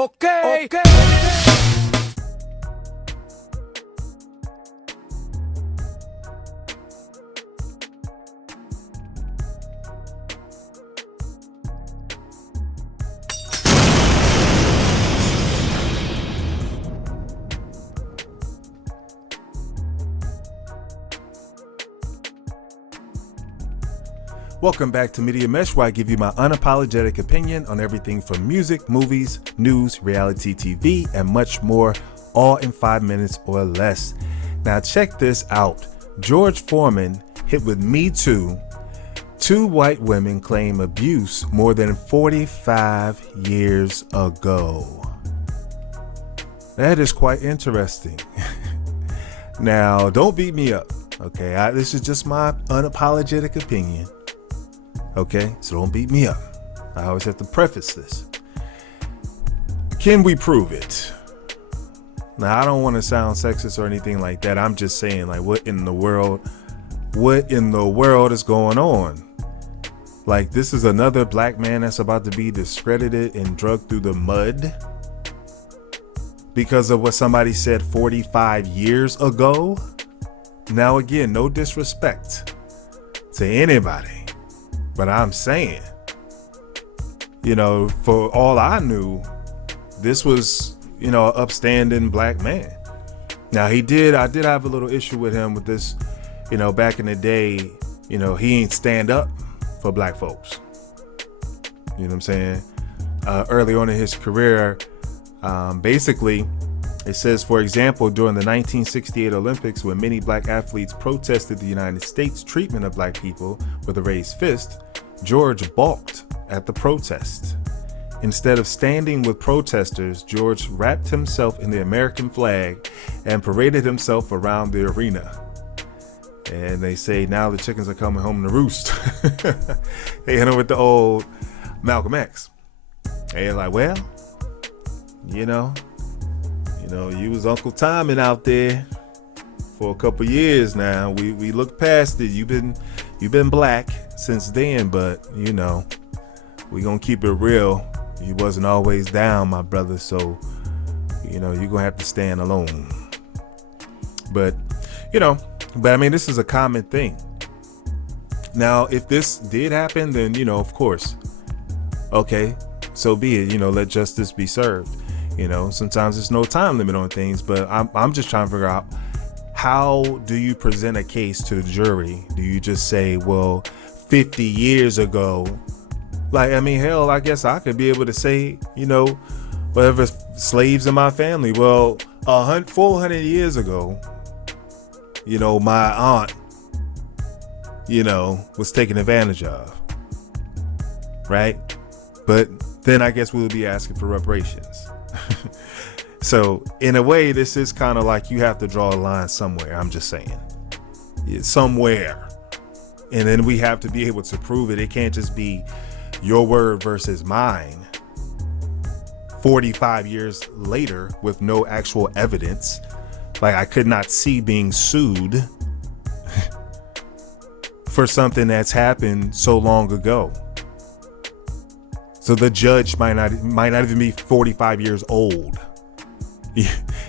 Okay. Welcome back to MEDIAMESH, where I give you my unapologetic opinion on everything from music, movies, news, reality TV, and much more, all in 5 minutes or less. Now check this out. George Foreman hit with Me Too. 2 white women claim abuse more than 45 years ago. That is quite interesting. Now, don't beat me up, okay? This is just my unapologetic opinion. Okay, so don't beat me up. I always have to preface this. Can we prove it? Now, I don't want to sound sexist or anything like that. I'm just saying, like, what in the world is going on? Like, this is another black man that's about to be discredited and dragged through the mud because of what somebody said 45 years ago. Now, again, no disrespect to anybody. But I'm saying, for all I knew, this was, an upstanding black man. Now I did have a little issue with him with this, back in the day, he ain't stand up for black folks. You know what I'm saying? Early on in his career, basically, it says, for example, during the 1968 Olympics, when many black athletes protested the United States treatment of black people with a raised fist, George balked at the protest. Instead of standing with protesters, George wrapped himself in the American flag and paraded himself around the arena. And they say now the chickens are coming home to roost. They hit him with the old Malcolm X. They're like, well, you was Uncle Timing out there for a couple years now. We looked past it. You've been black since then, but we gonna keep it real. You wasn't always down, my brother, so you're gonna have to stand alone. But I mean, this is a common thing. Now, if this did happen, then of course, okay, so be it. Let justice be served. Sometimes there's no time limit on things, but I'm just trying to figure out, how do you present a case to the jury? Do you just say, well, 50 years ago? Like, I mean, hell, I guess I could be able to say, whatever, slaves in my family. Well, 400 years ago, my aunt, was taken advantage of. Right? But then I guess we'll be asking for reparations. So in a way, this is kind of like you have to draw a line somewhere. I'm just saying, somewhere. And then we have to be able to prove it. It can't just be your word versus mine 45 years later with no actual evidence. Like, I could not see being sued for something that's happened so long ago. So the judge might not even be 45 years old.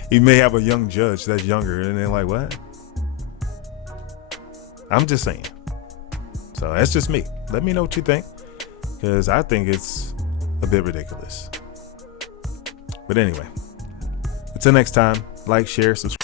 You may have a young judge that's younger, and they're like, what? I'm just saying. So that's just me. Let me know what you think, because I think it's a bit ridiculous. But anyway, until next time, like, share, subscribe.